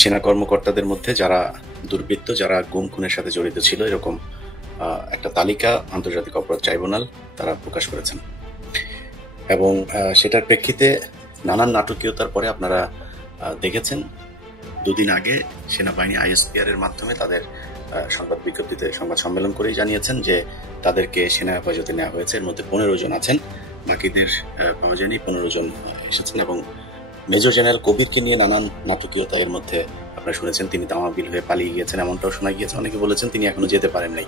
সেনা কর্মকর্তাদের মধ্যে যারা দুর্বৃত্ত, যারা গুম খুনের সাথে জড়িত ছিল, এরকম একটা তালিকা আন্তর্জাতিক অপরাধ ট্রাইব্যুনাল তারা প্রকাশ করেছেন। এবং সেটার প্রেক্ষিতে নানান নাটকীয়তার পরে আপনারা দেখেছেন দুদিন আগে সেনাবাহিনী আইএসপিআর এর মাধ্যমে তাদের সংবাদ বিজ্ঞপ্তিতে সংবাদ সম্মেলন করেই জানিয়েছেন যে তাদেরকে সেনা হেফাজতে নেওয়া হয়েছে। এর মধ্যে 15 জন আছেন, বাকিদের পাওয়া যায়নি। 15 জন এসেছেন এবং মেজর জেনারেল কবিরকে নিয়ে নানান নাটকীয়তা এর মধ্যে আপনারা শুনেছেন। তিনি তামাবিল হয়ে পালিয়ে গিয়েছেন এমনটাও শোনা গিয়েছে। অনেকে বলেছেন তিনি এখনো যেতে পারেন নাই,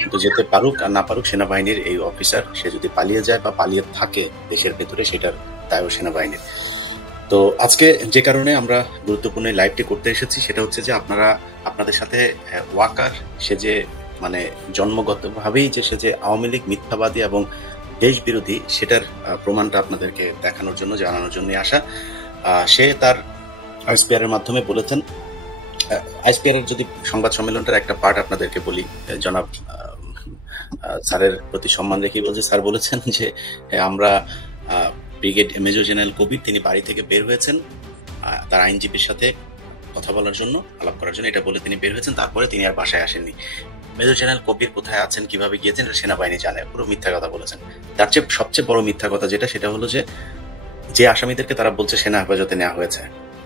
কিন্তু যেতে পারুক আর না পারুক, সেনাবাহিনীর এই অফিসার সে যদি পালিয়ে যায় বা পালিয়ে থাকে দেশের ভেতরে, সেটার দায়ও সেনাবাহিনীর। তো আজকে যে কারণে আমরা গুরুত্বপূর্ণ লাইভটি করতে এসেছি সেটা হচ্ছে যে আপনাদের সাথে ওয়াকার, সে যে মানে জন্মগতভাবেই যে সে যে আওয়ামী লীগ মিথ্যাবাদী এবং দেশ বিরোধী, সেটার প্রমাণটা আপনাদেরকে দেখানোর জন্য, জানানোর জন্য আসা। সে তার আইএসপিআর এর মাধ্যমে বলেছেন, আইএসপিআর এর যদি সংবাদ সম্মেলনটার একটা পার্ট আপনাদেরকে বলি, জনাব স্যারের প্রতি সম্মান রেখে বলছে, স্যার বলেছেন যে আমরা ব্রিগেড মেজর জেনারেল কবির তিনি বাড়ি থেকে বের হয়েছেন তার আইনজীবীর সাথে কথা বলার জন্য, আলাপ করার জন্য, এটা বলে তিনি বের হয়েছেন। তারপরে তিনি আর বাসায় আসেননি। মেজর জেনারেল কবির কোথায় আছেন, কিভাবে গিয়েছেন, এটা সেনাবাহিনী জানে। পুরো মিথ্যা কথা বলেছেন। তার চেয়ে সবচেয়ে বড় মিথ্যা কথা সেটা হলো যে আসামিদেরকে তারা বলছে সেনা হেফাজতে নেওয়া হয়েছে,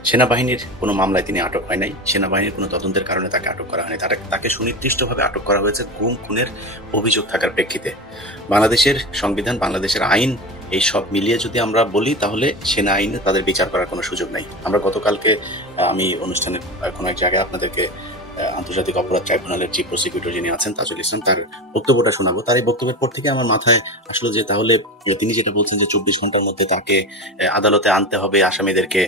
সেনাবাহিনীর কোনো মামলায় তিনি আটক হয় নাই, সেনাবাহিনীর কোনো তদন্তের কারণে তাকে আটক করা হয়নি। তাকে সুনির্দিষ্টভাবে আটক করা হয়েছে গুম খুনের অভিযোগ থাকার প্রেক্ষিতে। বাংলাদেশের সংবিধান, বাংলাদেশের আইন, এই সব মিলিয়ে যদি আমরা বলি তাহলে সেনা আইনে তাদের বিচার করার কোনো সুযোগ নাই। আমরা গতকালকে আমি অনুষ্ঠানের কোনো এক জায়গায় আপনাদেরকে আন্তর্জাতিক অপরাধ ট্রাইব্যুনালের চিফ প্রসিকিউটর যিনি আছেন তাজুল ইসলাম, তার বক্তব্যটা শোনাবো। তার এই বক্তব্যের পর থেকে আমার মাথায় আসলো যে তাহলে তিনি যেটা বলছেন যে 24 ঘন্টার মধ্যে তাকে আদালতে আনতে হবে আসামিদেরকে,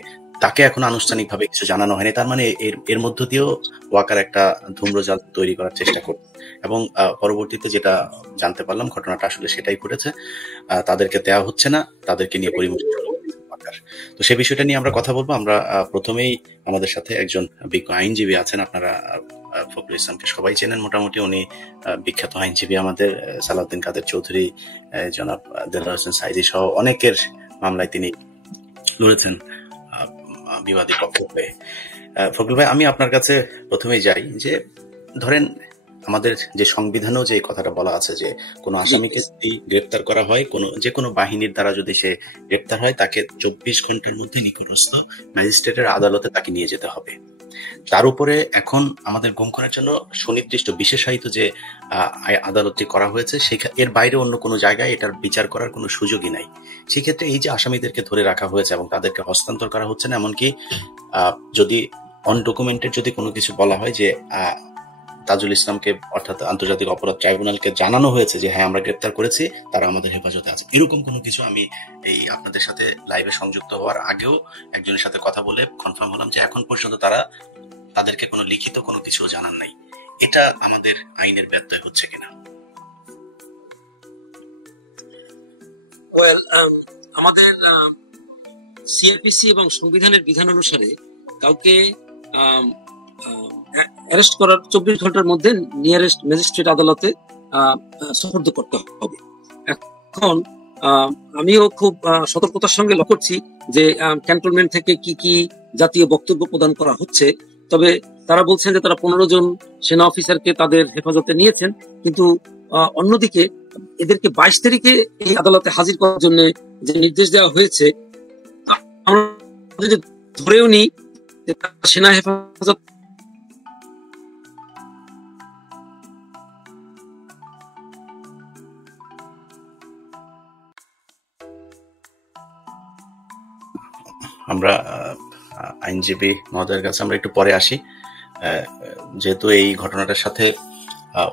তাকে এখন আনুষ্ঠানিকভাবে কিছু জানানো হয়নি। তার মানে এর মধ্য দিয়েও ওয়াকার একটা ধূম্রজাল তৈরি করার চেষ্টা করছে। এবং পরবর্তীতে যেটা জানতে পারলাম ঘটনাটা আসলে সেটাই ঘটেছে, তাদেরকে দেওয়া হচ্ছে না, তাদেরকে নিয়ে পরিমর্শন। তো সে বিষয়টা নিয়ে আমরা কথা বলবো। আমরা প্রথমেই আমাদের সাথে একজন বিজ্ঞ আইনজীবী আছেন। আপনারা ফখরুল ইসলামকে সবাই চেনেন মোটামুটি, উনি বিখ্যাত আইনজীবী। আমাদের সালাউদ্দিন কাদের চৌধুরী, জনাব দেলোয়ার হোসেন সাইদি সহ অনেকের মামলায় তিনি লড়েছেন বিবাদী পক্ষ হয়ে। ফখরুল ভাই, আমি আপনার কাছে প্রথমেই যাই যে ধরেন আমাদের যে সংবিধানেও যে কথাটা বলা আছে যে কোনো আসামিকে যদি গ্রেপ্তার করা হয়, যে কোনো বাহিনীর দ্বারা যদি সে গ্রেপ্তার হয়, তাকে 24 ঘন্টার মধ্যে নিকটস্থ ম্যাজিস্ট্রেটের আদালতে তাকে নিয়ে যেতে হবে। তার উপরে এখন আমাদের গুম খুনের জন্য সুনির্দিষ্ট বিশেষায়িত যে আদালতটি করা হয়েছে, এর বাইরে অন্য কোনো জায়গায় এটার বিচার করার কোনো সুযোগই নাই। সেক্ষেত্রে এই যে আসামিদেরকে ধরে রাখা হয়েছে এবং তাদেরকে হস্তান্তর করা হচ্ছে না, এমনকি যদি অনডকুমেন্টেড যদি কোনো কিছু বলা হয় যে তাজুল ইসলামকে অর্থাৎ আন্তর্জাতিক অপরাধ ট্রাইব্যুনালকে জানানো হয়েছে যে হ্যাঁ আমরা গ্রেপ্তার করেছি, তারা আমাদের হেফাজতে আছে, এরকম কোনো কিছু আমি এই আপনাদের সাথে লাইভে সংযুক্ত হওয়ার আগেও একজনের সাথে কথা বলে কনফার্ম হলাম যে এখন পর্যন্ত তাদেরকে কোনো লিখিত কোনো কিছু জানান নাই। এটা আমাদের আইনের ব্যত্যয় হচ্ছে কিনা? আমাদের সিআরপিসি এবং সংবিধানের বিধান অনুসারে কাউকে অ্যারেস্ট করার 24 ঘন্টার মধ্যে নিয়ারেস্ট ম্যাজিস্ট্রেট আদালতে সুপর্দ করতে হবে। এখন আমিও খুব সতর্কতার সঙ্গে লক্ষ্য করছি যে ক্যান্টনমেন্ট থেকে কি কি জাতীয় বক্তব্য প্রদান করা হচ্ছে। তবে তারা বলছেন যে তারা 15 জন সেনা অফিসারকে তাদের হেফাজতে নিয়েছেন, কিন্তু অন্যদিকে এদেরকে 22 তারিখে এই আদালতে হাজির করার জন্য যে নির্দেশ দেওয়া হয়েছে, আমরা যদি ধরেও নিই সেনা হেফাজত আমরা আইনজীবী মহোদয়ের কাছে আমরা একটু পরে আসি। যেহেতু এই ঘটনাটার সাথে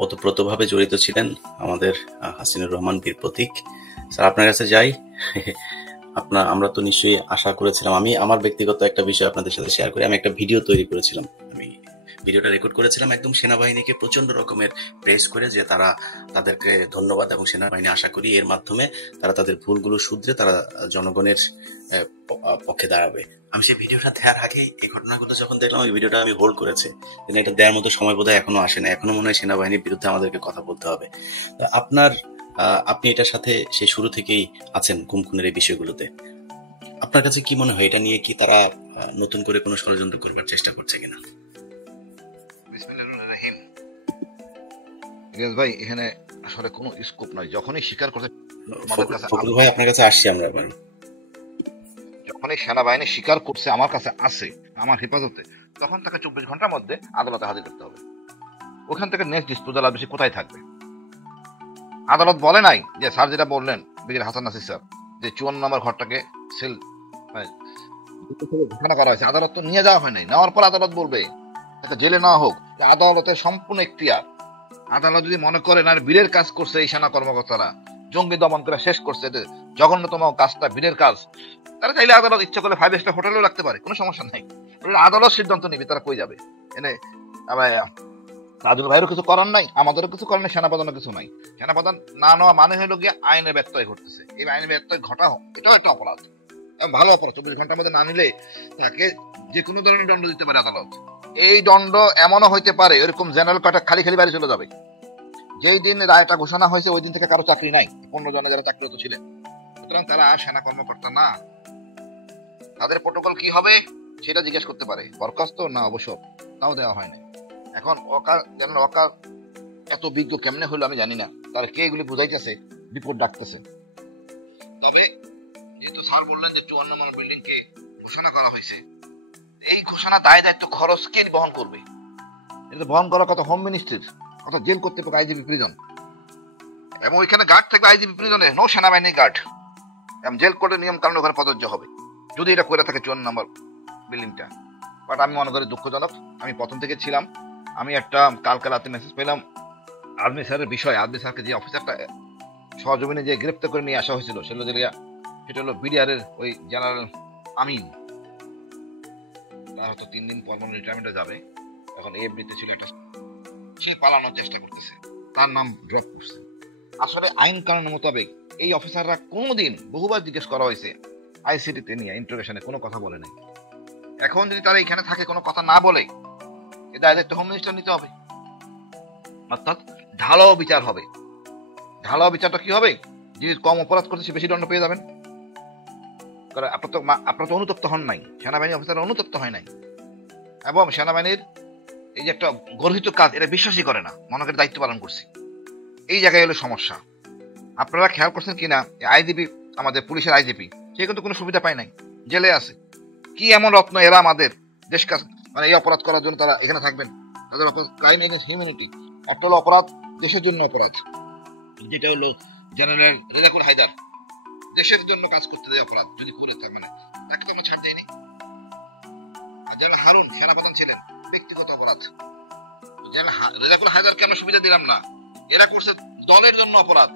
ওতপ্রোতভাবে জড়িত ছিলেন আমাদের হাসিনুর রহমান বীর প্রতীক স্যার, আপনার কাছে যাই। আমরা তো নিশ্চয়ই আশা করেছিলাম, আমি আমার ব্যক্তিগত একটা বিষয় আপনাদের সাথে শেয়ার করি। আমি একটা ভিডিও তৈরি করেছিলাম, আমি ভিডিওটা রেকর্ড করেছিলাম একদম সেনাবাহিনীকে প্রচন্ড রকমের প্রেস করে, যে তাদেরকে ধন্যবাদ এবং সেনাবাহিনী আশা করি এর মাধ্যমে তারা তাদের ভুলগুলো শুধরে তারা জনগণের পক্ষে দাঁড়াবে। আমি সেই ভিডিওটা দেওয়ার আগেই এই ঘটনাগুলো যখন দেখলাম, ওই ভিডিওটা আমি হোল্ড করেছি, কিন্তু এটা দেওয়ার মতো সময় বোধহয় এখনো আসে না। এখনো মনে হয় সেনাবাহিনীর বিরুদ্ধে আমাদেরকে কথা বলতে হবে। আপনি এটার সাথে সেই শুরু থেকেই আছেন গুম খুনের এই বিষয়গুলোতে। আপনার কাছে কি মনে হয়, এটা নিয়ে কি তারা নতুন করে কোনো ষড়যন্ত্র করবার চেষ্টা করছে কিনা? রিয়াজ ভাই এখানে আসলে কোনো স্কোপ নাই। যখনই স্বীকার করতে আমাদের কাছে, ফখরুল ভাই আপনার কাছে আসছি আমরা এবার। যখনই সেনাবাহিনী স্বীকার করছে আমার কাছে আছে, আমার হেফাজতে, তখন তাকে 24 ঘন্টার মধ্যে আদালতে হাজির করতে হবে। ওখান থেকে নেক্সট ডিসপোজাল আর বেশি কোথায় থাকবে? আদালত বলে নাই যে স্যার যেটা বললেন ব্রিগেডিয়ার হাসান নাসির স্যার, যে 54 নম্বর ঘরটাকে সেল ঘোষণা করা হয়েছে, আদালত তো নিয়ে যাওয়া হয় নাই। নেওয়ার পর আদালত বলবে তাকে জেলে নেওয়া হোক, আদালতের সম্পূর্ণ এখতিয়ার। আদালত যদি মনে করে না বীরের কাজ করছে এই সেনা কর্মকর্তারা, জঙ্গি দমন করে শেষ করছে, জঘন্যতম কাজটা বীরের কাজ, তারা চাইলে আদালত ইচ্ছা করলে 5 স্টার হোটেলেও রাখতে পারে, কোনো সমস্যা নাই। আদালত সিদ্ধান্ত নিবে তারা কই যাবে। এনে তাজুল ভাইয়েরও কিছু করার নাই, আমাদেরও কিছু করার নাই, সেনাপ্রধানও কিছু নাই। সেনাপ্রধান না নেওয়া মানে হলো গিয়ে আইনের ব্যত্যয় ঘটতেছে। এই আইনের ব্যত্যয় ঘটা হোক, এটাও একটা অপরাধ, ভালো অপরাধ। 24 ঘন্টার মধ্যে না নিলে তাকে যে কোনো ধরনের দণ্ড দিতে পারে আদালত। এই দণ্ড এমনও হইতে পারে এরকম জেনারেল কয়টা খালি খালি বাড়ি চলে যাবে। যেই দিন রায়টা ঘোষণা হয়েছে ওই দিন থেকে কারো চাকরি নাই, 15 জনে যারা চাকরিরত ছিলেন। সুতরাং তারা আর সেনা কর্মকর্তা না। তাদের প্রোটোকল কি হবে সেটা জিজ্ঞেস করতে পারে, বরখাস্ত না অবসর, তাও দেওয়া হয় না। এখন অকার এত বিজ্ঞ কেমনে হলো আমি জানি না, তার কে এগুলি বুঝাইতেছে, রিপোর্ট ডাকতেছে। তবে যেহেতু স্যার বললেন যে 54 নম্বর বিল্ডিং কে ঘোষণা করা হয়েছে, এই ঘোষণা দায় দায়িত্ব খরচ কে বহন করবে? এটা বহন করার কথা হোম মিনিস্ট্রির, কথা জেল কর্তৃপক্ষ, আইজিপি প্রিজন। এবং ওইখানে গার্ড থাকবে আইজিপি প্রিজনে, নো সেনাবাহিনীর গার্ড। এবং জেল কোর্টের নিয়ম কানুন ওখানে প্রযোজ্য হবে যদি এটা করে থাকে 54 নম্বর বিল্ডিংটা। বাট আমি মনে করি দুঃখজনক, আমি প্রথম থেকে ছিলাম। আমি একটা কালকে রাতে মেসেজ পেলাম আর্মি স্যারের বিষয়, আর্মি স্যারকে যে অফিসারটা সহজমিনে যে গ্রেপ্তার করে নিয়ে আসা হয়েছিল সেটা হলো বিডিআর এর ওই জেনারেল আমিন। তার হয়তো 3 দিন পর মনে রিটায়ারমেন্টে যাবে। এখন এফডিতে ছিল একটা, সে পালানোর চেষ্টা করতেছে, তার নাম ড্রপ করছে। আসলে আইন কানুনের মোতাবেক এই অফিসাররা কোনোদিন, বহুবার জিজ্ঞেস করা হয়েছে আইসিটিতে নিয়ে ইন্টারোগেশনে, কোনো কথা বলে নাই। এখন যদি তারা এখানে থাকে কোনো কথা না বলে, এ দায়িত্ব হোম মিনিস্টার নিতে হবে। অর্থাৎ ঢালাও বিচার হবে। ঢালাও বিচারটা কি হবে? যদি কম অপরাধ করতে সে বেশি দণ্ড পেয়ে যাবেন। কারণ আপনার তো অনুতপ্ত হন নাই, সেনাবাহিনী অফিসার অনুতপ্ত হয় নাই। এবং সেনাবাহিনীর এই যে একটা গর্হিত কাজ, এটা বিশ্বাসই করে না, মনে করে দায়িত্ব পালন করছি। এই জায়গায় হলো সমস্যা। আপনারা খেয়াল করছেন কিনা, আইজিপি, আমাদের পুলিশের আইজিপি, সে কিন্তু কোনো সুবিধা পায় নাই, জেলে আছে। কি এমন রত্ন এরা আমাদের দেশ কাজ, মানে এই অপরাধ করার জন্য তারা এখানে থাকবেন? তাদের ক্রাইম এগেইনস্ট হিউম্যানিটি, একটা হলো অপরাধ দেশের জন্য অপরাধ, যেটা হলো জেনারেল রেজাকুল হায়দার, দেশের জন্য কাজ করতে দেয় অপরাধ যদি করে থাকে, মানে তাকে তো আমরা ছাড় দেয়নি। আর জেনারেল হারুন সেনাপ্রধান ছিলেন, ব্যক্তিগত অপরাধ। জেনারেল রেজাকুল হায়দারকে আমরা সুবিধা দিলাম না, এরা করছে দলের জন্য অপরাধ।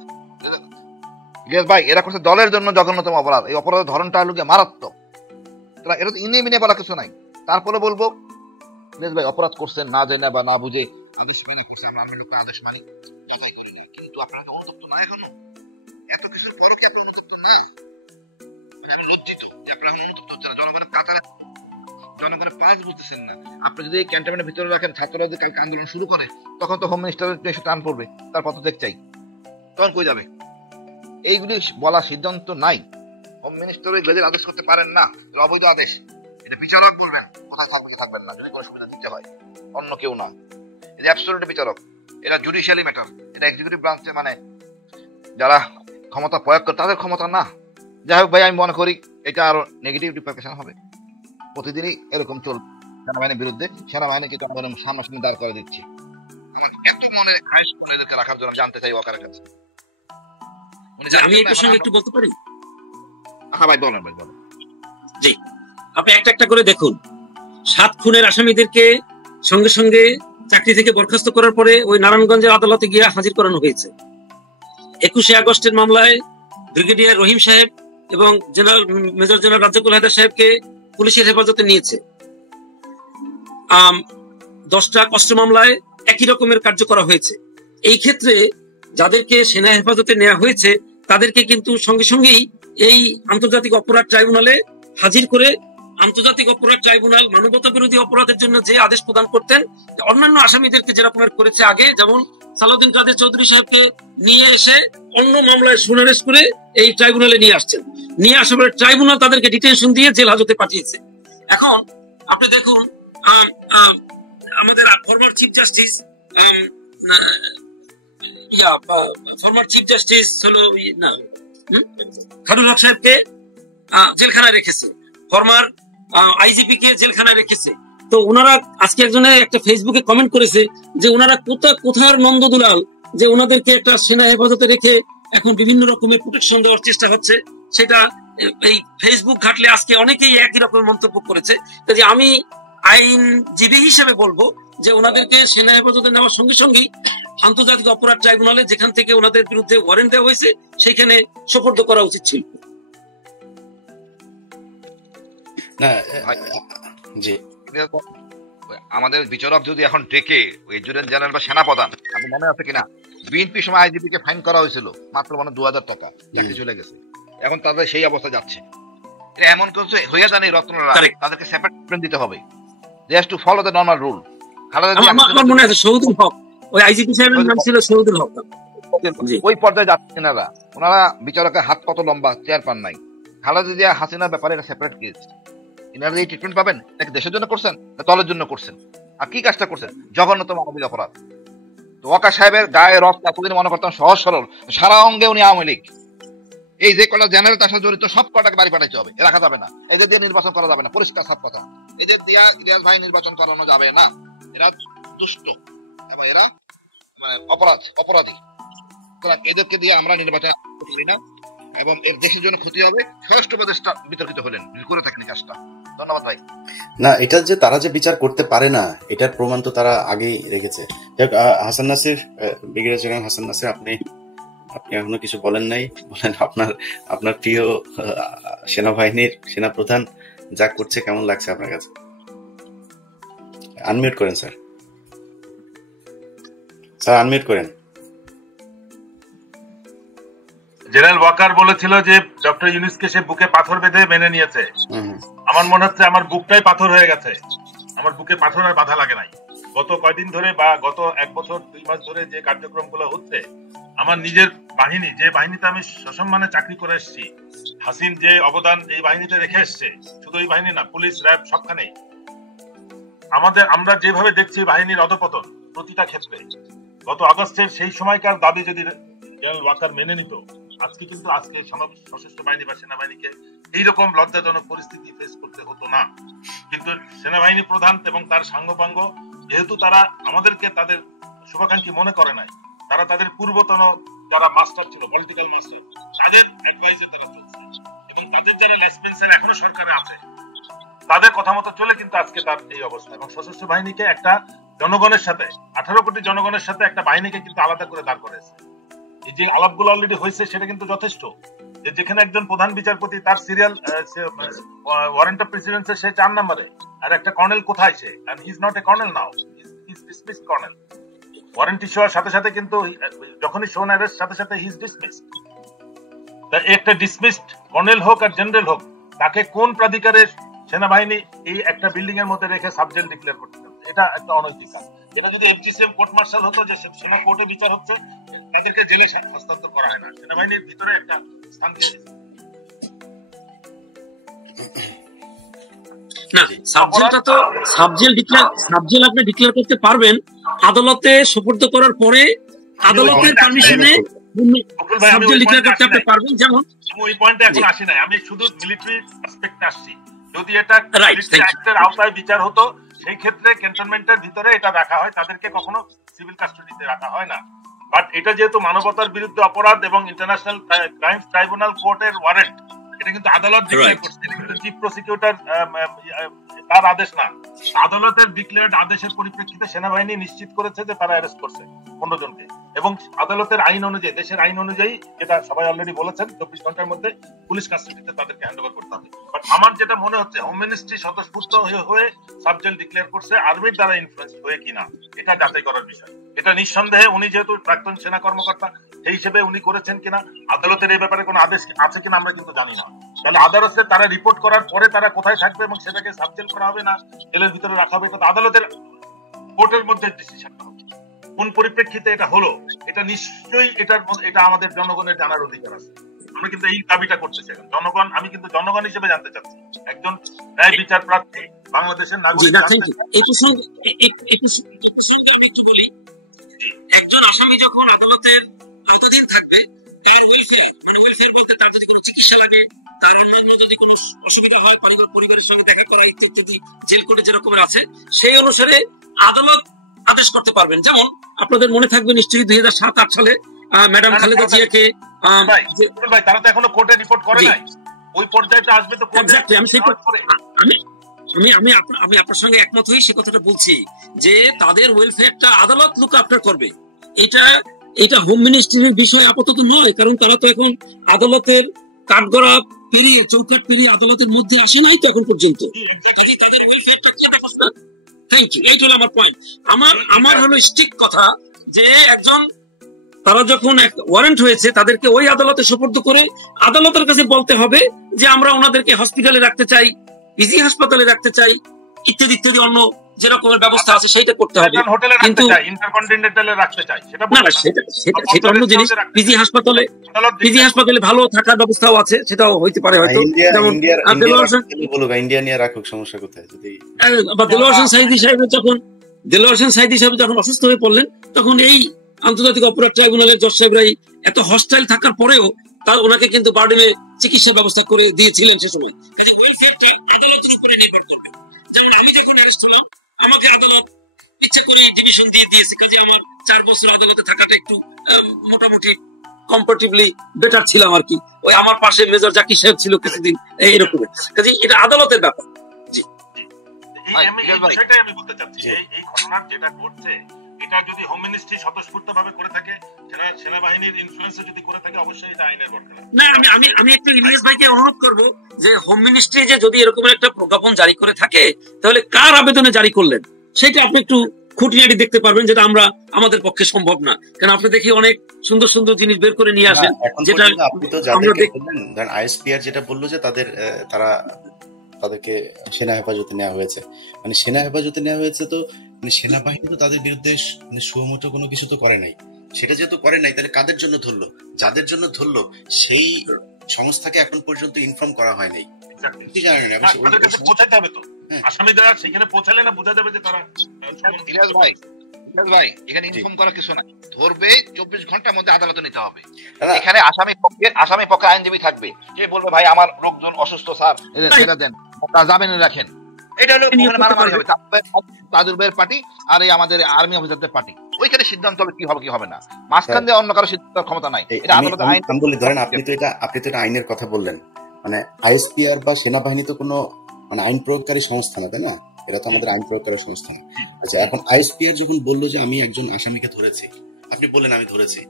ভাই এরা করছে দলের জন্য জঘন্যতম অপরাধ। এই অপরাধের ধরনটা হলো গিয়ে মারাত্মক। এটা তো ইনে মিনে বলা কিছু নাই। তারপরে বলবো ভাই অপরাধ করছেন না জেনে বা না বুঝে, আদেশ মেনে করছে, আমরা লোকের আদেশ মানি, কথাই করি না। কিন্তু আপনারা অনুতপ্ত না এখনো? এত কিছুর পরও কি আপনি অনুতপ্ত না? আমি লজ্জিত যে আপনারা অনুতপ্ত হচ্ছেন না। জনগণের কাতারে, জনগণের পাশ বুঝতেছেন না। আপনি যদি ক্যান্টনমেন্টের ভিতরে রাখেন, ছাত্ররা যদি কালকে আন্দোলন শুরু করে, তখন তো হোম মিনিস্টারের দেশে টান পড়বে, তার পদত্যাগ চাই, তখন কই যাবে? এইগুলি বলা সিদ্ধান্ত নাই। হোম মিনিস্টার গেজেট আদেশ করতে পারেন না, অবৈধ আদেশ। এটা বিচারক বলবেন, কোথায় থাকবে থাকবেন না, যদি কোনো সুবিধা দিতে হয়, অন্য কেউ না। এটা অ্যাবসলিউট বিচারক, এটা জুডিশিয়ালি ম্যাটার, এটা এক্সিকিউটিভ ব্রাঞ্চে, মানে যারা ক্ষমতা প্রয়োগ করে তাদের ক্ষমতা না। যাই হোক ভাই, আমি মনে করি এটা আরো নেগেটিভ রিপারকাশন হবে। প্রতিদিনই এরকম চলবে সেনাবাহিনীর বিরুদ্ধে, সেনাবাহিনীকে সামনাসামনি দাঁড় করে দিচ্ছি। এত মনে খাইশ করে রাখার জন্য জানতে চাই ওয়াকারের কাছে। আমি এই প্রসঙ্গে একটু বলতে পারি? হ্যাঁ ভাই বলেন, ভাই বলেন। জি, আপনি একটা একটা করে দেখুন। 7 খুনের আসামিদেরকে সঙ্গে সঙ্গে চাকরি থেকে বরখাস্ত করার পরে ওই নারায়ণগঞ্জের আদালতে গিয়ে হাজির করানো হয়েছে। 21শে আগস্টের মামলায় ব্রিগেডিয়ার রহিম সাহেব এবং মেজর জেনারেল রাজ্জাকুল হায়দার সাহেবকে পুলিশের হেফাজতে নিয়েছে। 10টা কষ্ট মামলায় একই রকমের কার্য করা হয়েছে। এই ক্ষেত্রে যাদেরকে সেনা হেফাজতে নেওয়া হয়েছে তাদেরকে কিন্তু সঙ্গে সঙ্গেই এই আন্তর্জাতিক অপরাধ ট্রাইব্যুনালে হাজির করে, আন্তর্জাতিক অপরাধ ট্রাইব্যুনাল মানবতা বিরোধী অপরাধের জন্য যে আদেশ প্রদান করতেন, অন্যান্য আসামিদেরকে যেরকমের করেছে আগে, যেমন সালাউদ্দিন কাদের চৌধুরী সাহেবকে নিয়ে এসে অন্য মামলায় সুনারেশ করে এই ট্রাইব্যুনালে নিয়ে আসছেন। নিয়ে আসার পরে ট্রাইব্যুনাল তাদেরকে ডিটেনশন দিয়ে জেল হাজতে পাঠিয়েছে। এখন আপনি দেখুন, আমাদের former chief justice former chief justice হলো না খায়রুল হক সাহেবকে জেলখানায় রেখেছে, ফরমার আইজিপি কে জেলখানায় রেখেছে। তো ওনারা আজকে একজনে একটা ফেসবুকে কমেন্ট করেছে যে ওনারা কোথার নন্দদুলাল যে ওনাদেরকে একটা সেনা হেফাজতে রেখে এখন বিভিন্ন রকমের প্রোটেকশন দেওয়ার চেষ্টা হচ্ছে। সেটা এই ফেসবুক ঘাটলে আজকে অনেকেই একই রকমের মন্তব্য করেছে। যে আমি আইনজীবী হিসেবে বলবো যে ওনাদেরকে সেনা হেফাজতে নেওয়ার সঙ্গে সঙ্গেই আন্তর্জাতিক অপরাধ ট্রাইব্যুনালে যেখান থেকে ওনাদের বিরুদ্ধে ওয়ারেন্ট দেওয়া হয়েছে সেইখানে সোপর্দ করা উচিত ছিল। আমাদের বিচারক যদি এখন ডেকে এডজুটেন্ট জেনারেল বা সেনাপ্রধান, আপনি মনে আছে কিনা বিএনপি সময় আইজিপি কে ফাইন করা হয়েছিল মাত্র 2000 টাকা, চলে গেছে, এখন তাদের সেই অবস্থা যাচ্ছে। এমন কিছু হয়ে জানি রত্নরা তাদেরকে সেপারেট দিতে হবে, they have to follow the normal rule. আমার মনে আছে শহীদুল হক, ওই আইজিপি সাহেবের নাম ছিল শহীদুল হক, ওই পর্যায়ে যাচ্ছেন না ওনারা। বিচারকের হাত কত লম্বা, চেয়ার পান নাই। খালেদা জিয়া হাসিনার ব্যাপারে এটা সেপারেট কেস, এনারা এই ট্রিটমেন্ট পাবেন নাকি দেশের জন্য করছেন না দলের জন্য করছেন, আর কি কাজটা করছেন? জঘন্যতম মানবিক অপরাধ। তো ওয়াকার সাহেবের গায়ে রক্ত এতদিন মনে করতাম সহজ সরল, সারা অঙ্গে উনি আওয়ামী লীগ। এই যে কটা জেনারেল তার সাথে জড়িত সব কটাকে বাড়ি পাঠাইতে হবে, রাখা যাবে না। এদের দিয়ে নির্বাচন করা যাবে না, পরিষ্কার সব কথা। এদের দিয়া ইলিয়াস ভাই নির্বাচন করানো যাবে না, এরা দুষ্ট এবং এরা মানে অপরাধী। এদেরকে দিয়ে আমরা নির্বাচন করি না এবং এর দেশের জন্য ক্ষতি হবে। স্বরাষ্ট্র উপদেষ্টা বিতর্কিত হলেন, করে থাকেন কাজটা। ধন্যবাদ ভাই। না, এটা যে তারা যে বিচার করতে পারে না এটার প্রমাণ তো তারা আগেই রেখেছে। হাসান নাসির, ব্রিগেডিয়ার জেনারেল হাসান নাসির, আপনি এখনো কিছু বলেন নাই, বলেন আপনার প্রিয় সেনাবাহিনীর সেনাপ্রধান যা করছে কেমন লাগছে আপনার কাছে? আনমিউট করেন স্যার, আনমিউট করেন। জেনারেল ওয়াকার বলেছিল যে ডক্টর ইউনূসকে সে বুকে পাথর বেঁধে মেনে নিয়েছে। আমার মনে হচ্ছে আমার বুকটাই পাথর হয়ে গেছে, আমার বুকে পাথর আর বাধা লাগে নাই। গত কয়দিন ধরে বা গত 1 বছর 2 মাস ধরে যে কার্যক্রম গুলো হচ্ছে, আমার নিজের বাহিনী, যে বাহিনীতে আমি সসম্মানে চাকরি করে এসেছি, হাসিন যে অবদান এই বাহিনীতে রেখে এসছে, শুধু এই বাহিনী না, পুলিশ, র্যাব সবখানেই আমরা যেভাবে দেখছি বাহিনীর অধপতন প্রতিটা ক্ষেত্রে। গত আগস্টের সেই সময়কার দাবি যদি জেনারেল ওয়াকার মেনে নিত, আজকে সশস্ত্র বাহিনী বা সেনাবাহিনীকে এইরকম লজ্জাজনক পরিস্থিতি ফেস করতে হতো না। কিন্তু সেনাবাহিনী প্রধান এবং তার সাঙ্গপাঙ্গ, যেহেতু তারা আমাদেরকে তাদের শুভাকাঙ্ক্ষী মনে করে নাই, তারা তাদের পূর্বতন যারা মাস্টার ছিল, পলিটিক্যাল মাস্টার, তাদের অ্যাডভাইসে তারা চলছে এবং তাদের যারা লেসপেন্সার এখনো সরকারে আছে তাদের কথা মতো চলে কিন্তু আজকে তার এই অবস্থা। এবং সশস্ত্র বাহিনীকে একটা জনগণের সাথে, 18 কোটি জনগণের সাথে একটা বাহিনীকে কিন্তু আলাদা করে দাঁড় করেছে। এই যে আলাপগুলো অলরেডি হয়েছে সেটা কিন্তু যথেষ্ট। যেখানে একজন প্রধান বিচারপতি তার সিরিয়াল ওয়ারেন্ট অফ প্রেসিডেন্সে সে 4 নম্বরে, আর একটা কর্নেল কোথায় সে, and he is not a colonel now, he is dismissed colonel। Warrant issue হওয়ার সাথে সাথে কিন্তু যখনই শোন অ্যারেস্ট সাথে সাথে he is dismissed। তা একটা ডিসমিসড কর্নেল হোক আর জেনারেল হোক, তাকে কোন প্রাধিকারের সেনাবাহিনী এই একটা বিল্ডিং এর মধ্যে রেখে সাবজেক্ট ডিক্লেয়ার করতে পারে? এটা একটা অনৈতিক কাজ। এটা যদি এফজিসিএম কোর্ট মার্শাল হতো, যে সেনা কোর্টে বিচার হচ্ছে, তাদেরকে জেলে হস্তান্তর করা হয় না, সেনাবাহিনীর ভিতরে একটা স্থান দিয়ে না। সাবজেক্টটা তো সাবজেক্ট আপনি ডিক্লেয়ার করতে পারবেন আদালতে সুপর্দ করার পরে, আদালতের পারমিশনে সাবজেক্ট ডিক্লেয়ার করতে আপনি পারবেন। যেমন ওই পয়েন্টে এখন আসি নাই, আমি শুধু মিলিটারি অ্যাসপেক্টে আসছি। যদি এটা মিলিটারি অ্যাক্টের আওতায় বিচার হতো, সেই ক্ষেত্রে ক্যান্টনমেন্টের ভিতরে এটা রাখা হয়, তাদেরকে কখনো সিভিল কাস্টডিতে রাখা হয় না। বাট এটা যেহেতু মানবতার বিরুদ্ধে অপরাধ এবং ইন্টারন্যাশনাল ক্রাইমস ট্রাইব্যুনাল কোর্টের ওয়ারেন্ট, এটা কিন্তু আদালত ডিক্লেয়ার করছে, এটা কিন্তু চিফ প্রসিকিউটর তার আদেশ না। আদালতের ডিক্লেয়ার্ড আদেশের পরিপ্রেক্ষিতে সেনাবাহিনী নিশ্চিত করেছে যে তারা অ্যারেস্ট করছে 15 জনকে, এবং আদালতের আইন অনুযায়ী, দেশের আইন অনুযায়ী, যেটা সবাই অলরেডি বলেছেন, 24 ঘন্টার মধ্যে পুলিশ কাস্টডিতে তাদেরকে হ্যান্ড ওভার করতে হবে। বাট আমার যেটা মনে হচ্ছে, হোম মিনিস্ট্রি স্বতঃস্ফূর্ত হয়ে সাবজেক্ট ডিক্লেয়ার করছে, আর্মির দ্বারা ইনফ্লুয়েন্স হয়ে কিনা এটা যাচাই করার বিষয়। এটা নিঃসন্দেহে উনি যেহেতু প্রাক্তন সেনা কর্মকর্তা, সেই হিসেবে উনি করেছেন কিনা, আদালতের এই ব্যাপারে কোনো আদেশ আছে কিনা আমরা কিন্তু জানি না। তাহলে আদালতে তারা রিপোর্ট করার পরে তারা কোথায় থাকবে এবং সেটাকে সাবজেক্ট করা হবে না জেলের ভিতরে রাখা হবে, এটা আদালতের কোর্টের মধ্যে ডিসিশনটা হবে। কোন পরিপ্রেক্ষিতে এটা হলো, এটা নিশ্চয়ই এটা আমাদের জনগণের জানার অধিকার আছে। আমরা কিন্তু এই দাবিটা করতেছি এখন জনগণ, আমি কিন্তু জনগণ হিসেবে জানতে চাচ্ছি, একজন ন্যায় বিচার প্রার্থী বাংলাদেশের নাগরিক, একজন আসামি যখন আদালতের থাকবে তার যদি কোনো চিকিৎসা লাগে, তার যদি কোনো অসুবিধা হয়, পরিবারের সঙ্গে দেখা করা ইত্যাদি জেল কোডে যেরকমের আছে সেই অনুসারে আদালত আদেশ করতে পারবেন। যেমন আপনাদের মনে থাকবে নিশ্চয়ই 2007-8 সালে ম্যাডাম খালেদা জিয়াকে তারা তো এখনো কোর্টে রিপোর্ট করে নাই, ওই পর্যায়েটা আসবে তো কোর্টে। আমি আপনার সঙ্গে একমত হই, সে কথাটা বলছি যে তাদের ওয়েলফেয়ারটা আদালত লুক আফটার করবে। এটা হোম মিনিস্ট্রির বিষয় আপাতত নয়, কারণ তারা তো এখন আদালতের কাঠগড়া পেরিয়ে, চৌকাঠ পেরিয়ে আদালতের মধ্যে আসে নাই তো এখন পর্যন্ত। তাদের ওয়েলফেয়ারটা কি ব্যবস্থা? থ্যাংক ইউ, এইটা হলো আমার পয়েন্ট। আমার হলো স্ট্রিক্ট কথা যে একজন, তারা যখন ওয়ারেন্ট হয়েছে তাদেরকে ওই আদালতে সুপর্দ করে আদালতের কাছে বলতে হবে যে আমরা ওনাদেরকে হসপিটালে রাখতে চাই, পিজি হাসপাতালে রাখতে চাই, ইত্যাদি ইত্যাদি অন্য যে রকমের ব্যবস্থা আছে সেইটা করতে হবে। কিন্তু সেটা অন্য জিনিস। পিজি হাসপাতালে ভালো থাকার ব্যবস্থাও আছে, সেটাও হইতে পারে হয়তো। দেলোয়ার হোসেন সাইদি সাহেব যখন অসুস্থ হয়ে পড়লেন, তখন এই আন্তর্জাতিক অপরাধ ট্রাইব্যুনালের জজ সাহেবরাই এত হস্টাইল থাকার পরেও তার ওনাকে কিন্তু বার্ডেনে চিকিৎসা ব্যবস্থা করে দিয়েছিলেন সে সময়। যেমন আমি যখন অ্যারেস্ট হলাম, আমাকে আদালত ইচ্ছা করে ডিভিশন দিয়ে দিয়েছে, কাজে আমার 4 বছর আদালতে থাকাটা একটু মোটামুটি কম্পারেটিভলি বেটার ছিলাম আর কি। ওই আমার পাশে মেজর জাকির সাহেব ছিল কিছুদিন, এরকম। কাজে এটা আদালতের ব্যাপার। জি, আমি বলতে চাচ্ছি এই ঘটনা যেটা ঘটছে, এটা যদি হোম মিনিস্ট্রি স্বতঃস্ফূর্তভাবে করে থাকে, সেনাবাহিনীর ইনফ্লুয়েন্সে যদি করে থাকে, অবশ্যই এটা আইনের বরখেলাপ। না, আমি একটু ইলিয়াস ভাইকে অনুরোধ করব যে হোম মিনিস্ট্রি যে যদি এরকম একটা প্রজ্ঞাপন জারি করে থাকে, তাহলে কার আবেদনে জারি করলেন সেটা আপনি একটু খুঁটিনাটি দেখতে পারবেন, যেটা আমাদের পক্ষে সম্ভব না। কারণ আপনি দেখি অনেক সুন্দর সুন্দর জিনিস বের করে নিয়ে আসেন, যেটা আপনি তো যাদেরকে বললেন, ধরেন আইএসপিআর যেটা বললো যে তাদেরকে সেনা হেফাজতে নেওয়া হয়েছে, মানে সেনা হেফাজতে নেওয়া হয়েছে, তো মানে সেনাবাহিনী তো তাদের বিরুদ্ধে সুমোটো কোনো কিছু তো করে নাই। সেটা যেহেতু করে নাই, তাহলে কাদের জন্য ধরলো? যাদের জন্য ধরলো সেই সংস্থাকে এখন পর্যন্ত ইনফর্ম করা হয় নাই। কি জানেন না, পৌঁছাতে হবে তো আসামিরা, সেখানে পৌঁছালে না বোঝা যাবে যে তারা। ভাই এখানে ইনফর্ম করা কিছু নাই, ধরবে 24 ঘন্টার মধ্যে আদালতে নিতে হবে। এখানে আসামি পক্ষে আইনজীবী থাকবে, যে বলবে ভাই আমার লোকজন অসুস্থ, স্যার ছেড়ে দেন, জামিনে রাখেন। এটা হলো মারামারি হবে তাজুল ভাইয়ের পার্টি আর এই আমাদের আর্মি অফিসারদের পার্টি, ওইখানে সিদ্ধান্ত হবে কি হবে কি হবে না। মাঝখান দিয়ে অন্য কারো সিদ্ধান্ত ক্ষমতা নাই। এটা আদালতের আইন। আমি বলি, ধরেন আপনি তো এটা আইনের কথা বললেন, মানে আইএসপিআর বা সেনাবাহিনী তো কোনো মানে আইন প্রয়োগকারী সংস্থা না, তাই না? এটা তো আমাদের আইন প্রয়োগকারী সংস্থা। আচ্ছা, এখন আইএসপিআর যখন বললো যে আমি একজন আসামিকে ধরেছি, আপনি বললেন আমি ধরেছি,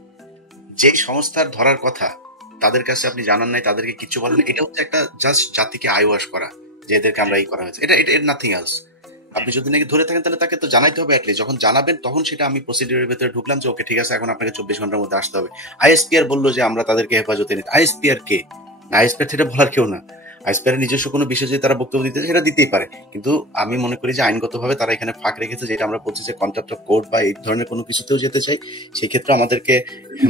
যেই সংস্থার ধরার কথা তাদের কাছে আপনি জানান নাই, তাদেরকে কিছু বলেন, এটা হচ্ছে একটা জাস্ট জাতিকে আই ওয়াশ করা যে এদেরকে আমরা এই করা হয়েছে। এটা নাথিং এলস। আপনি যদি নাকি ধরে থাকেন তাহলে তাকে তো জানাইতে হবে অ্যাটলিস্ট। যখন জানাবেন তখন সেটা আমি প্রসিডিউরের ভেতরে ঢুকলাম যে ওকে ঠিক আছে, এখন আপনাকে 24 ঘন্টার মধ্যে আসতে হবে। আইএসপিআর বললো যে আমরা তাদেরকে হেফাজতে নিতে। আইএসপিআর কে? আইএসপিআর সেটা বলার কেউ না। আইএসপিআর নিজস্ব কোনো বিষয় যদি তারা বক্তব্য দিতে সেটা দিতেই পারে, কিন্তু আমি মনে করি যে আইনগতভাবে তারা এখানে ফাঁক রেখেছে, যেটা আমরা বলছি যে কন্ট্রাক্ট অফ কোর্ট বা এই ধরনের কোনো কিছুতেও যেতে চাই, সেই ক্ষেত্রে আমাদেরকে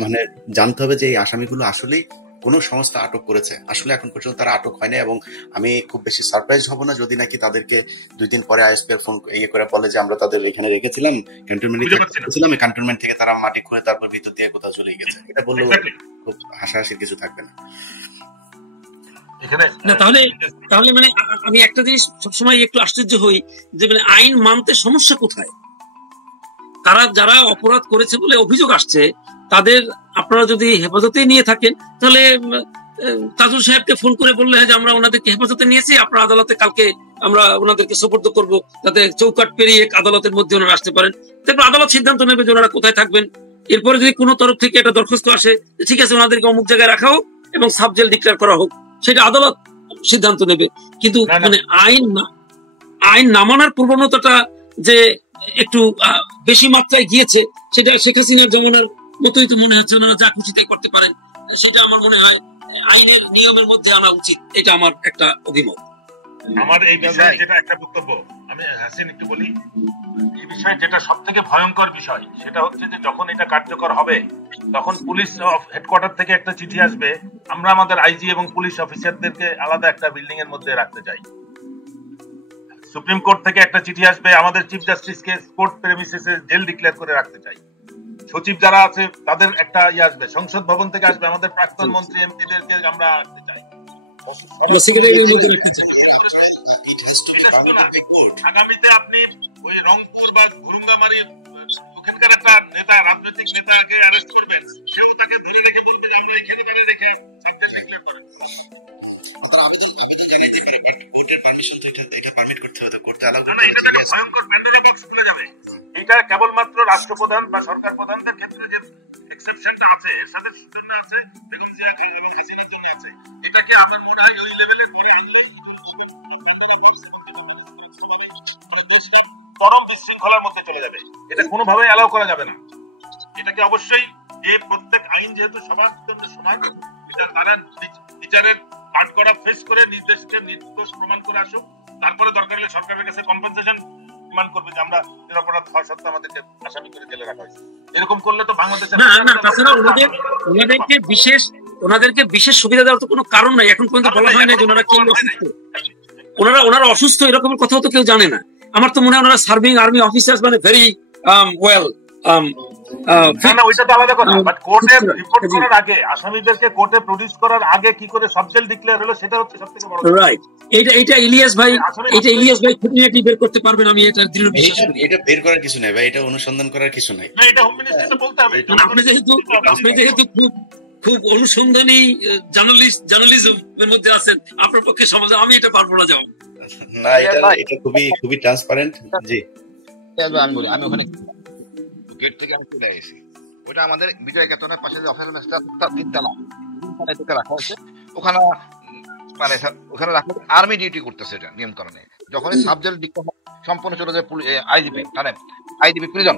মানে জানতে হবে যে এই আসামিগুলো আসলেই কোনো সংস্থা আটক করেছে। আসলে এখন পর্যন্ত তারা আটক হয়নি, এবং আমি খুব বেশি সারপ্রাইজ হব না যদি নাকি তাদেরকে 2 দিন পরে আইএসপিআর ফোন করে বলে যে আমরা তাদের এখানে রেখেছিলাম, ক্যান্টনমেন্ট থেকে তারা মাটি খুঁড়ে তারপর ভিতর দিয়ে কোথাও চলে গেছে। এটা বললেও খুব হাসাহাসির কিছু থাকবে না। তাহলে মানে আমি একটা জিনিস সবসময় একটু আশ্চর্য হই যে মানে আইন মানতে সমস্যা কোথায়? তারা যারা অপরাধ করেছে বলে অভিযোগ আসছে, তাদের আপনারা যদি হেফাজতে নিয়ে থাকেন, তাহলে তাজুল সাহেবকে ফোন করে বললে যে আমরা ওনাদেরকে হেফাজতে নিয়েছি, আপনারা আদালতে কালকে আমরা ওনাদেরকে সুপর্দ করব, যাতে চৌকাঠ পেরিয়ে আদালতের মধ্যে ওনারা আসতে পারেন। তারপর আদালত সিদ্ধান্ত নেবে যে ওনারা কোথায় থাকবেন। এরপরে যদি কোনো তরফ থেকে একটা দরখাস্ত আসে, ঠিক আছে ওনাদেরকে অমুক জায়গায় রাখা হোক এবং সাব জেল ডিক্লেয়ার করা হোক, সেটা আদালত সিদ্ধান্ত নেবে। কিন্তু মানে আইন না মানার প্রবণতাটা যে একটু বেশি মাত্রায় গিয়েছে, সেটা শেখ হাসিনার জমানার মতোই তো মনে হচ্ছে। ওনারা যা খুশি তাই করতে পারেন, সেটা আমার মনে হয় আইনের নিয়মের মধ্যে আনা উচিত। এটা আমার একটা অভিমত। আমার এই বিষয়ে যেটা একটা বক্তব্য, আমি হাসিন একটু বলি। এই বিষয়ে যেটা সব থেকে ভয়ঙ্কর বিষয় সেটা হচ্ছে যে যখন এটা কার্যকর হবে, তখন পুলিশ হেডকোয়ার্টার থেকে একটা চিঠি আসবে, আমরা আমাদের আইজি এবং পুলিশ অফিসারদেরকে আলাদা একটা বিল্ডিং এর মধ্যে রাখতে চাই। সুপ্রিম কোর্ট থেকে একটা চিঠি আসবে, আমাদের চিফ জাস্টিসকে কোর্ট প্রেমিসেসে জেল ডিক্লেয়ার করে রাখতে চাই। সচিব যারা আছে তাদের একটা ইয়ে আসবে, সংসদ ভবন থেকে আসবে, আমাদের প্রাক্তন মন্ত্রী এমপিদেরকে আমরা আসতে চাই। আগামীতে আপনি ওই রংপুর বা গুরুঙ্গামারি ওখানকার একটা নেতা, রাজনৈতিক নেতাকে অ্যারেস্ট করবেন, সেও তাকে ধরে রেখে বলতে যে আমরা এখানে ধরে রেখে সেক্টর করেন। এটা কেবলমাত্র রাষ্ট্রপ্রধান বা সরকার প্রধানদের ক্ষেত্রে যে এক্সেপশনটা আছে, এর সাথে জন্য আছে দেখুন যে আছে, এটাকে আমার মনে হয় ওই লেভেলে চরম বিশৃঙ্খলার মধ্যে চলে যাবে। এটা কোনোভাবেই অ্যালাউ করা যাবে না। এটাকে অবশ্যই যে প্রত্যেক আইন যেহেতু সবার জন্য সমান, এটা তারা বিচারের কাট করা ফেস করে নির্দেশকে নির্দোষ প্রমাণ করে আসুক, তারপরে দরকার হলে সরকারের কাছে কম্পেনসেশন ডিমান্ড করবে যে আমরা নিরপরাধ হওয়া সত্ত্বেও আমাদেরকে আসামি করে জেলে রাখা হয়েছে। এরকম করলে তো বাংলাদেশের তাছাড়া ওনাদেরকে বিশেষ সুবিধা দেওয়ার তো কোনো কারণ নাই। এখন পর্যন্ত বলা হয় না যে ওনারা কি অসুস্থ, ওনারা অসুস্থ এরকম কথাও তো কেউ জানে না। আমার তো মনে হয় ওনারা সার্ভিং আর্মি অফিসার্স, মানে ভেরি ওয়েল। ওইটা তো আলাদা কথা, বাট কোর্টে রিপোর্ট করার আগে, আসামিদেরকে কোর্টে প্রডিউস করার আগে কি করে সাবজেল ডিক্লেয়ার হলো সেটা হচ্ছে সবথেকে বড়। রাইট, এটা ইলিয়াস ভাই খুঁটিনাটি বের করতে পারবেন, আমি এটা দৃঢ় বিশ্বাস করি। এটা বের করার কিছু নাই ভাই, এটা অনুসন্ধান করার কিছু নাই। না, এটা হোম মিনিস্ট্রিকে বলতে হবে। আপনি যেহেতু খুব অনুসন্ধানী জার্নালিজমের মধ্যে আছেন, আপনার পক্ষে সমাজে আমি এটা পারবো না। যাও না, এটা খুবই ট্রান্সপারেন্ট। জি, আমি বলি, আমি ওখানে গেট থেকে আমি চলে এসেছি, ওটা আমাদের বিজয় কেতনের পাশে যে অফিস রাখা হয়েছে, ওখানে মানে ওখানে রাখা আর্মি ডিউটি করতেছে, এটা নিয়ম কারণে। যখনই সাবজেক্ট সম্পূর্ণ চলে যায় আইজিপি, মানে IGP prison,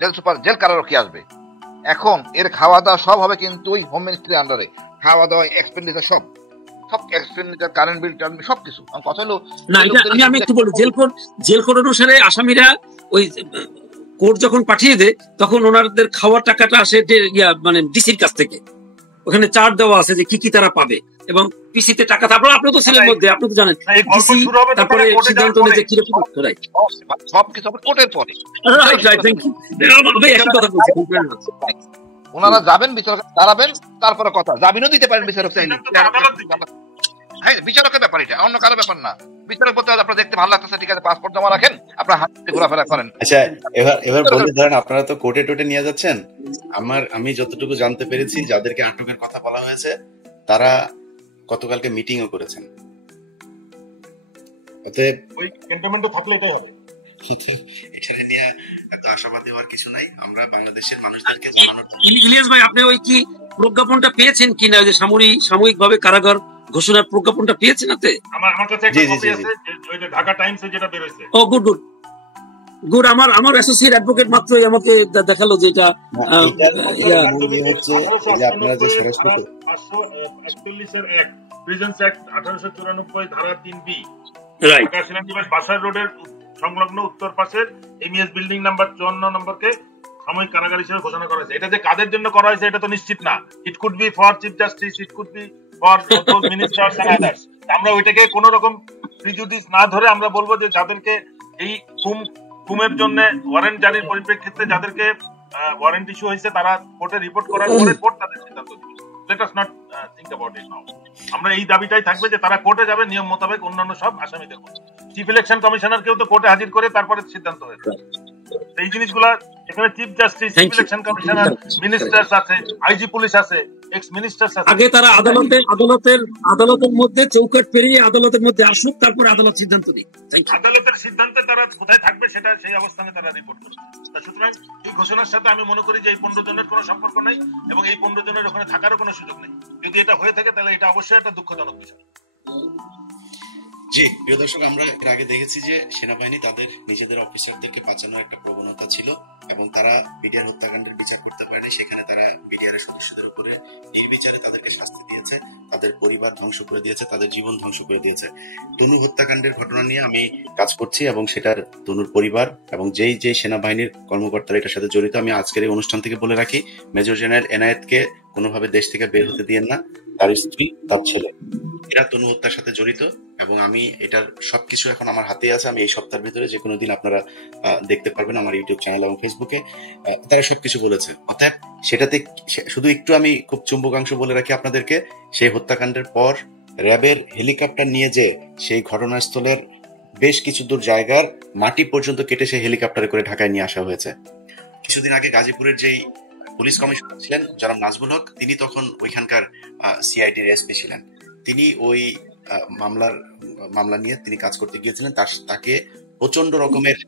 jail super, jail কারারক্ষী আসবে। এখন এর খাওয়া দাওয়া সব হবে কিন্তু ওই হোম মিনিস্ট্রির আন্ডারে, খাওয়া দাওয়া এক্সপেন্ডিচার সব এক্সপেন্ডিচার, কারেন্ট বিল, সবকিছু। কথা হলো না, আমি একটু বলি, জেল কোড অনুসারে আসামিরা ওই কোর্ট যখন পাঠিয়ে দেয় তখন ওনাদের খাওয়ার টাকাটা আসে মানে ডিসির কাছ থেকে। ওখানে চার্ট দেওয়া আছে যে কি তারা পাবে, এবং পিসিতে টাকা। তারপর আপনি তো ছিলেন মধ্যে, আপনি তো জানেন তারপরে সিদ্ধান্ত নিয়ে যে কিরকম সবকিছু কোর্টের পরে। একই কথা বলছি। ওনারা যাবেন, বিচারক দাঁড়াবেন, তারপরে কথা, জামিনও দিতে পারেন বিচারক চাইলে। হ্যাঁ, বিচারকের ব্যাপার, এটা অন্য কারো ব্যাপার না। বিচারক বলতে আপনার দেখতে ভালো লাগতেছে, ঠিক আছে, পাসপোর্ট জমা রাখেন, আপনার হাতে ঘোরাফেরা করেন। আচ্ছা, এবার বলে ধরেন আপনারা তো কোর্টে টোটে নিয়ে যাচ্ছেন, আমি যতটুকু জানতে পেরেছি যাদেরকে আটকের কথা বলা হয়েছে তারা গতকালকে মিটিংও করেছেন। অতএব ওই ক্যান্টনমেন্টে থাকলে এটাই হবে। এটা নিয়ে এত আশাবাদী হওয়ার কিছু নাই। আমরা বাংলাদেশের মানুষদেরকে জানানোর। ইলিয়াস ভাই, আপনি ওই কি প্রজ্ঞাপনটা পেয়েছেন কিনা, যে সাময়িকভাবে কারাগার ঘোষণার প্রজ্ঞাপনটা পেয়েছেন? আমার কাছে একটা কপি আছে, ওইটা ঢাকা টাইমসে যেটা বের হয়েছে। ও গুড। আমার অ্যাসোসিয়েট অ্যাডভোকেট মাত্রই আমাকে দেখালো যে এটা হচ্ছে যে আপনারা যে সরাসরি 541 এর অ্যাক্ট, প্রিজেন্স অ্যাক্ট 1894 ধারা 3B, রাইট, ঢাকা সেনানিবাস বাসার রোডের সংলগ্ন উত্তর পাশের এমইএস বিল্ডিং নাম্বার 54 নম্বরকে সাময়িক কারাগার হিসেবে ঘোষণা করা হয়েছে। এটা যে কাদের জন্য করা হয়েছে এটা তো নিশ্চিত না। It could be for chief justice, it could be for ministers and others. আমরা ওইটাকে কোন রকম প্রিজুডিস না ধরে আমরা বলবো যে যাদেরকে এই গুমের জন্য ওয়ারেন্ট জারির পরিপ্রেক্ষিতে যাদেরকে ওয়ারেন্ট ইস্যু হয়েছে তারা কোর্টে রিপোর্ট করার পরে কোর্ট তাদের সিদ্ধান্ত দিবে। Let us not think about it now. আমরা এই দাবিটাই থাকবে যে তারা কোর্টে যাবে নিয়ম মোতাবেক অন্যান্য সব আসামিদের মতো। চিফ ইলেকশন কমিশনারকেও তো কোর্টে হাজির করে তারপরে সিদ্ধান্ত হয়েছে। এই জিনিসগুলা এখানে chief justice, chief election commissioner, ministers আছে, আইজি পুলিশ আছে, এক্স মিনিস্টার্স আছে। আগে তারা আদালতের মধ্যে চৌকাট পেরিয়ে আদালতের মধ্যে আসুক, তারপরে আদালত সিদ্ধান্ত নিক। আদালতের সিদ্ধান্তে তারা কোথায় থাকবে সেটা সেই অবস্থানে তারা রিপোর্ট করবে। সুতরাং এই ঘোষণার সাথে আমি মনে করি যে এই 15 জনের কোনো সম্পর্ক নাই এবং এই 15 জনের ওখানে থাকারও কোনো সুযোগ নেই। যদি এটা হয়ে থাকে তাহলে এটা অবশ্যই একটা দুঃখজনক বিষয়। জি, প্রিয় দর্শক, আমরা এর আগে দেখেছি যে সেনাবাহিনী তাদের নিজেদের অফিসারদেরকে বাঁচানোর একটা প্রবণতা ছিল এবং তারা বিডিআর হত্যাকাণ্ডের বিচার করতে পারেনি। সেখানে তারা বিডিআর সদস্যদের উপরে নির্বিচারে তাদেরকে শাস্তি দিয়েছে, তাদের পরিবার ধ্বংস করে দিয়েছে, তাদের জীবন ধ্বংস করে দিয়েছে। তনু হত্যাকাণ্ডের ঘটনা নিয়ে আমি কাজ করছি এবং সেটার তনুর পরিবার এবং যেই সেনাবাহিনীর কর্মকর্তারা এটার সাথে জড়িত, আমি আজকের এই অনুষ্ঠান থেকে বলে রাখি, মেজর জেনারেল এনায়েতকে কোনোভাবে দেশ থেকে বের হতে দিয়েন না। তার স্ত্রী, তার ছেলে, এরা তনু হত্যার সাথে জড়িত এবং আমি এটার সবকিছু এখন আমার হাতে আছে। আমি এই সপ্তাহের ভিতরে যে কোনো দিন আপনারা দেখতে পারবেন আমার ইউটিউব চ্যানেল এবং ফেসবুকে, তারা সবকিছু বলেছে। অর্থাৎ সেটাতে শুধু একটু আমি খুব চুম্বকাংশ বলে রাখি আপনাদেরকে, সেই হত্যাকাণ্ডের পর র্যাবের হেলিকপ্টার নিয়ে যে সেই ঘটনাস্থলের বেশ কিছু দূর জায়গার মাটি পর্যন্ত কেটে সেই হেলিকপ্টারে করে ঢাকায় নিয়ে আসা হয়েছে। কিছুদিন আগে গাজীপুরের যেই পুলিশ কমিশনার ছিলেন জনাব নাজমুল হক, তিনি তখন ওইখানকার সিআইডির এসপি ছিলেন। তিনি ওই মামলা নিয়ে তিনি কাজ করতে গিয়েছিলেন। তাকে প্রচন্ড রকমের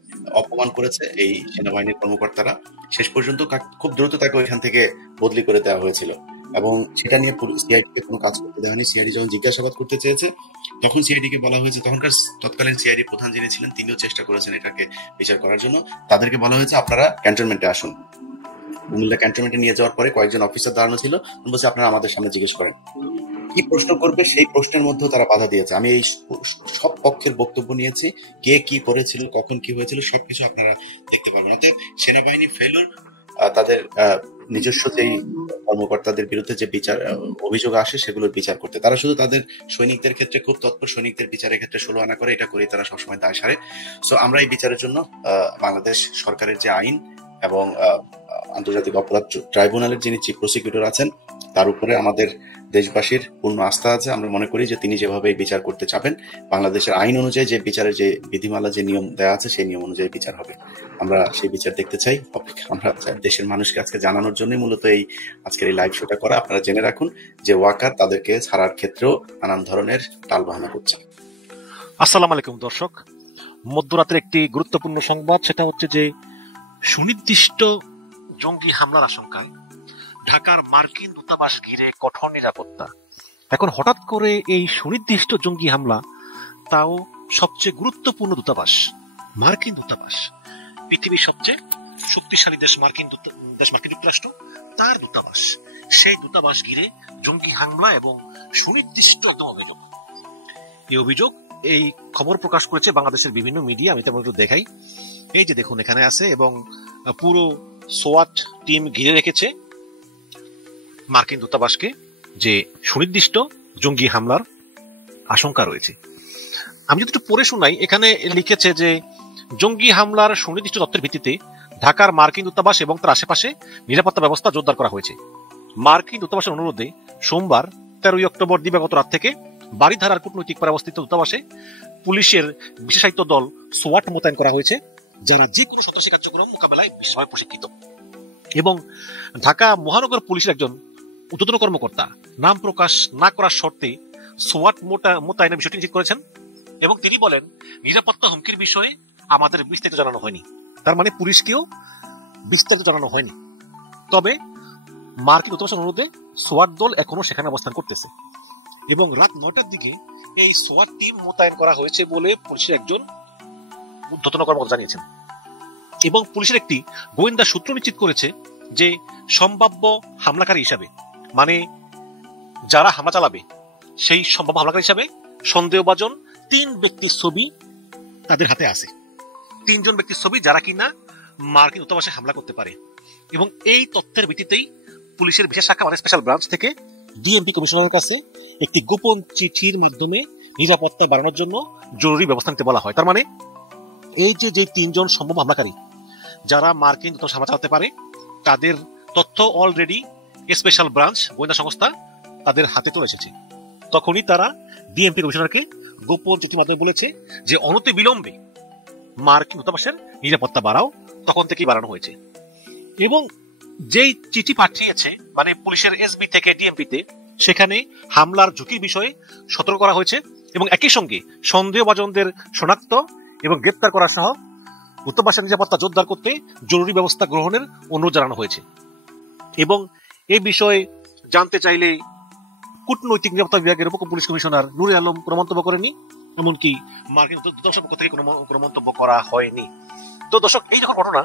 অপমান করেছে এই সেনাবাহিনীর কর্মকর্তারা। শেষ পর্যন্ত খুব দ্রুত তাকে ওইখান থেকে বদলি করে দেওয়া হয়েছিল এবং সেটা নিয়ে সিআইডিকে কোনো কাজ করতে দেওয়া হয়নি। সিআইডি যখন জিজ্ঞাসাবাদ করতে চেয়েছে তখন সিআইডিকে বলা হয়েছে, তখনকার তৎকালীন সিআইডি প্রধান যিনি ছিলেন তিনিও চেষ্টা করেছেন এটাকে বিচার করার জন্য। তাদেরকে বলা হয়েছে আপনারা ক্যান্টনমেন্টে আসুন। কুমিল্লা ক্যান্টনমেন্টে নিয়ে যাওয়ার পরে কয়েকজন অফিসার দাঁড়ানো ছিল, বলছে আপনারা আমাদের সামনে জিজ্ঞেস করেন কি প্রশ্ন করবে, সেই প্রশ্নের মধ্যেও তারা বাধা দিয়েছে। আমি এই সব পক্ষের বক্তব্য নিয়েছি, কে কি করেছিল, কখন কি হয়েছিল, সবকিছু আপনারা দেখতে পারবেন। অতএব সেনাবাহিনী ফেলুর তাদের নিজস্ব যেই কর্মকর্তাদের বিরুদ্ধে যে বিচার অভিযোগ আসে সেগুলোর বিচার করতে, তারা শুধু তাদের সৈনিকদের ক্ষেত্রে খুব তৎপর, সৈনিকদের বিচারের ক্ষেত্রে 16 আনা করে, এটা করেই তারা সবসময় দায় সারে। সো আমরা এই বিচারের জন্য বাংলাদেশ সরকারের যে আইন এবং আন্তর্জাতিক অপরাধ ট্রাইব্যুনালের যিনি চিফ প্রসিকিউটর আছেন তার উপরে আমাদের দেশবাসীর পূর্ণ আস্থা আছে। আমরা মনে করি যে তিনি যেভাবে বিচার করতে চাবেন, বাংলাদেশের আইন অনুযায়ী যে বিচারের যে বিধিমালা, যে নিয়ম দেওয়া আছে সেই নিয়ম অনুযায়ী বিচার হবে। আমরা সেই বিচার দেখতে চাই। আমরা দেশের মানুষকে আজকে জানানোর জন্য মূলত এই আজকের এই লাইভ শোটা করা। আপনারা জেনে রাখুন যে ওয়াকার তাদেরকে ছাড়ার ক্ষেত্রেও নানান ধরনের টালবাহানা করছে। আসসালামু আলাইকুম দর্শক, মধ্যরাতের একটি গুরুত্বপূর্ণ সংবাদ, সেটা হচ্ছে যে সুনির্দিষ্ট জঙ্গি হামলার আশঙ্কায় ঢাকার মার্কিন দূতাবাস ঘিরে কঠোর নিরাপত্তা। এখন হঠাৎ করে এই সুনির্দিষ্ট জঙ্গি হামলা, তাও সবচেয়ে গুরুত্বপূর্ণ দূতাবাস, মার্কিন দূতাবাস, পৃথিবীর সবচেয়ে শক্তিশালী দেশ মার্কিন যুক্তরাষ্ট্র, তার দূতাবাস, সেই দূতাবাস ঘিরে জঙ্গি হামলা এবং সুনির্দিষ্ট অভিযোগ। এই অভিযোগ, এই খবর প্রকাশ করেছে বাংলাদেশের বিভিন্ন মিডিয়া। আমি তেমন একটু দেখাই। এই যে দেখুন এখানে আছে, এবং পুরো সোয়াট টিম ঘিরে রেখেছে মার্কিন দূতাবাসকে, যে সুনির্দিষ্ট জঙ্গি হামলার আশঙ্কা রয়েছে। আমি যদি একটু পড়ে শোনাই, এখানে লিখেছে যে জঙ্গি হামলার সুনির্দিষ্ট তথ্যের ভিত্তিতে ঢাকার মার্কিন দূতাবাস এবং তার আশেপাশে নিরাপত্তা ব্যবস্থা জোরদার করা হয়েছে। মার্কিন দূতাবাসের অনুরোধে সোমবার 13 অক্টোবর দিবাগত রাত থেকে বাড়িধারার কূটনৈতিক পাড়ায় অবস্থিত দূতাবাসে পুলিশের বিশেষায়িত দল সোয়াট মোতায়েন করা হয়েছে, যারা যে কোনো সন্ত্রাসী কার্যক্রম মোকাবেলায় বিশেষভাবে প্রশিক্ষিত। এবং ঢাকা মহানগর পুলিশের একজন ঊর্ধ্বতন কর্মকর্তা নাম প্রকাশ না করার শর্তে সোয়াট মোতায়েনের বিষয়টি নিশ্চিত করেছেন, এবং তিনি বলেন নিরাপত্তা হুমকির বিষয়ে আমাদের বিস্তারিত জানানো হয়নি। তার মানে পুলিশকেও বিস্তারিত জানানো হয়নি। তবে মার্কিন দূতাবাসের অনুরোধে সোয়াট দল এখনো সেখানে অবস্থান করতেছে, এবং রাত 9টার দিকে এই সোয়াট টিম মোতায়েন করা হয়েছে বলে পুলিশের একজন ঊর্ধ্বতন কর্মকর্তা জানিয়েছেন। এবং পুলিশের একটি গোয়েন্দা সূত্র নিশ্চিত করেছে যে সম্ভাব্য হামলাকারী হিসাবে, মানে যারা হামলা চালাবে সেই সম্ভাব্য হামলাকারী হিসাবে সন্দেহভাজন 3 ব্যক্তির ছবি তাদের হাতে আছে। 3 জন ব্যক্তির ছবি যারা কিনা মার্কিন দূতাবাসে হামলা করতে পারে। এবং এই তথ্যের ভিত্তিতেই পুলিশের বিশেষ শাখা মানে স্পেশাল ব্রাঞ্চ থেকে ডিএমপি কমিশনারের কাছে একটি গোপন চিঠির মাধ্যমে নিরাপত্তা বাড়ানোর জন্য জরুরি ব্যবস্থা নিতে বলা হয়। তার মানে এই যে 3 জন সম্ভাব্য হামলাকারী যারা মার্কিন দূতাবাস হামলা চালাতে পারে, তাদের তথ্য অলরেডি স্পেশাল ব্রাঞ্চ গোয়েন্দা সংস্থা তাদের হাতে চলে এসেছে। তখনই তারা ডিএমপি কমিশনারকে গোপন চিঠির মাধ্যমে বলেছে যে অনতি বিলম্বে মার্কিন দূতাবাসের নিরাপত্তা বাড়াও। তখন থেকেই বাড়ানো হয়েছে। এবং যেই চিঠি পাঠিয়েছে মানে পুলিশের এসবি থেকে ডিএমপিতে, সেখানে হামলার ঝুঁকির বিষয়ে সতর্ক করা হয়েছে, এবং একই সঙ্গে সন্দেহভাজনদের শনাক্ত এবং গ্রেপ্তার করা সহ দূতাবাসের নিরাপত্তা জোরদার করতে জরুরি ব্যবস্থা গ্রহণের অনুরোধ জানানো হয়েছে। এবং এই বিষয়ে জানতে চাইলে কূটনৈতিক নিরাপত্তা বিভাগের উপ পুলিশ কমিশনার নুরে আলম কোনো মন্তব্য করেনি, এমনকি মার্কিন দূতাবাসের পক্ষ থেকে কোনো মন্তব্য করা হয়নি। তো দর্শক, এই যখন ঘটনা,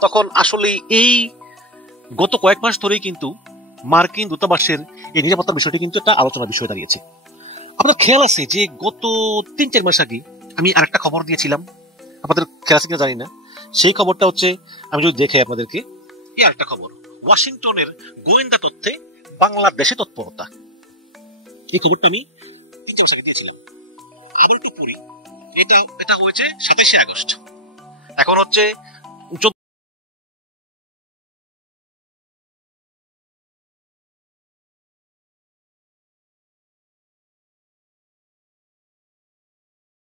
তখন আসলে এই গত কয়েক মাস ধরেই কিন্তু মার্কিন দূতাবাসের এই নিরাপত্তার বিষয়টি কিন্তু একটা আলোচনার বিষয় দাঁড়িয়েছে। আপনার খেয়াল আছে যে গত 3-4 মাস আগে আমি আরেকটা খবর দিয়েছিলাম, আপনাদের খেয়াল আছে কিনা জানি না। সেই খবরটা হচ্ছে, আমি যদি দেখে আপনাদেরকে, এই আরেকটা খবর, ওয়াশিংটনের গোয়েন্দা তথ্যে বাংলাদেশে তৎপরতা, এই খবরটা আমি 3-4 মাস আগে দিয়েছিলাম। আবার একটু পড়ি, এটা হয়েছে 27শে আগস্ট, এখন হচ্ছে